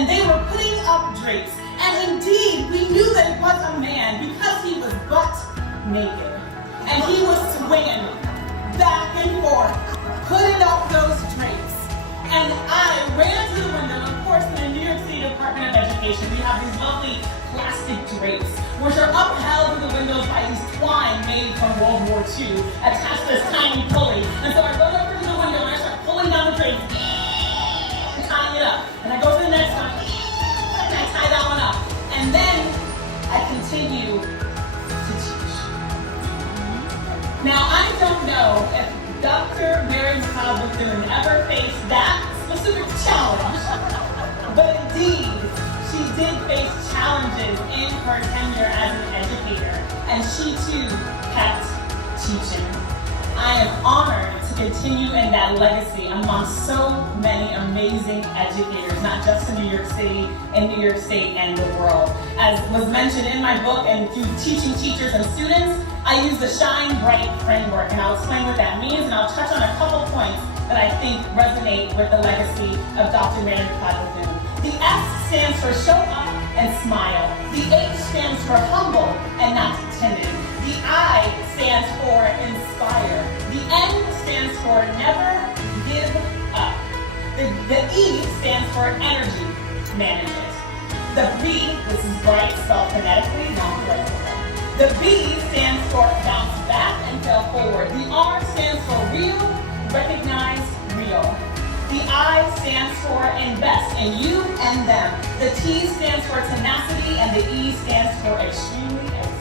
and they were putting up drapes. And indeed, we knew that it was a man because he was butt naked. And he was swinging back and forth, putting up those drapes. And I ran to the window. Of course, in the New York City Department of Education, we have these lovely plastic drapes, which are upheld to the windows by these twine made from World War II, attached to this tiny pulley. And so I run over to the window and I start pulling down the drapes, and tying it up. And I go to the next one, and I tie that one up. And then I continue to teach. Now, I don't know if Dr. McLeod Bethune ever faced that specific challenge, but indeed, she did face challenges in her tenure as an educator, and she too kept teaching. I am honored to continue in that legacy among so many amazing educators, not just in New York City, in New York State, and the world. As was mentioned in my book and through teaching teachers and students, I use the Shine Brite framework, and I'll explain what that means, and I'll touch on a couple points that I think resonate with the legacy of Dr. McLeod Bethune. The S stands for show up and smile. The H stands for humble and not timid. The I stands for inspire. The N stands for never give up. The E stands for energy management. The B, this is Brite, spelled phonetically, not correctly. The B stands for bounce back and fail forward. The R stands for real, recognize real. The I stands for invest in you and them. The T stands for tenacity, and the E stands for extremely execute.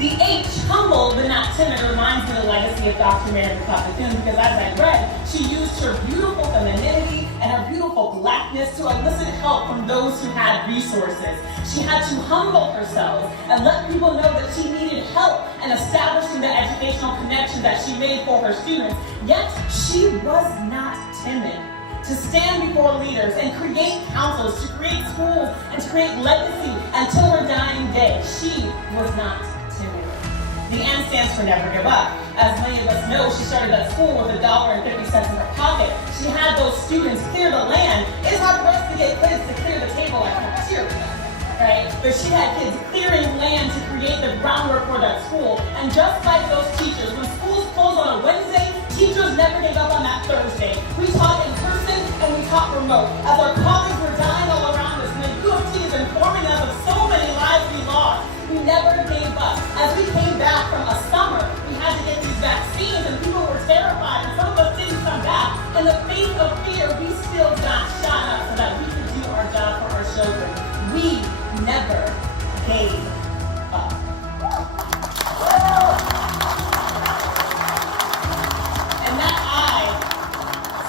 The H, humble but not timid, reminds me of the legacy of Dr. McLeod Bethune, because as I read, she used her beautiful femininity and her beautiful blackness to elicit help from those who had resources. She had to humble herself and let people know that she needed help in establishing the educational connection that she made for her students. Yet, she was not timid to stand before leaders and create councils, to create schools, and to create legacy until her dying day. She was not timid. The N stands for never give up. As many of us know, she started at school with $1.50 in her pocket. She had those students clear the land. It's hard for us to get kids to clear the table like cafeteria, right? But she had kids clearing land to create the groundwork for that school. And just like those teachers, when schools closed on a Wednesday, teachers never gave up on that Thursday. We taught in person and we taught remote. As our colleagues were dying all around us, and the U of T is informing us of so many lives we lost, we never gave up. As we came back from a summer, we had to get these vaccines and people were terrified, and some of us didn't come back. In the face of fear, we still got shot up so that we could do our job for our children. We never gave up. And that I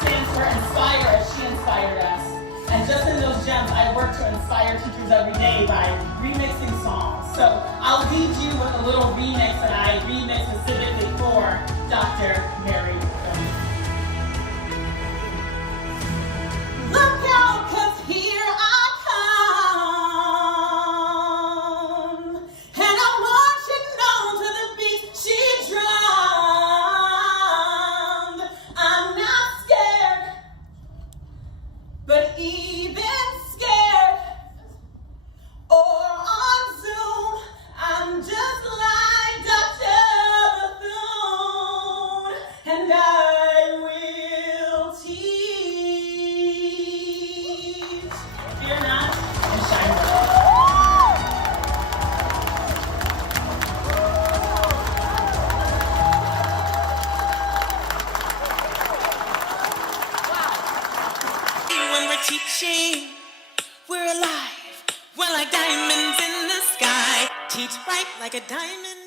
stands for inspire, as she inspired us. And just in those gems, I work to inspire teachers every day by remixing songs. So I'll leave you with a little remix that I remixed specifically for Dr. Mary. Look out, 'cause here I come, and I'm marching on to the beat she drummed. I'm not scared, but even scared, or on Zoom, I'm just like Dr. Bethune, and I will teach. Fear not and shine bright. When we're teaching, we're alive. We're like diamonds in the sky. Teach bright like a diamond.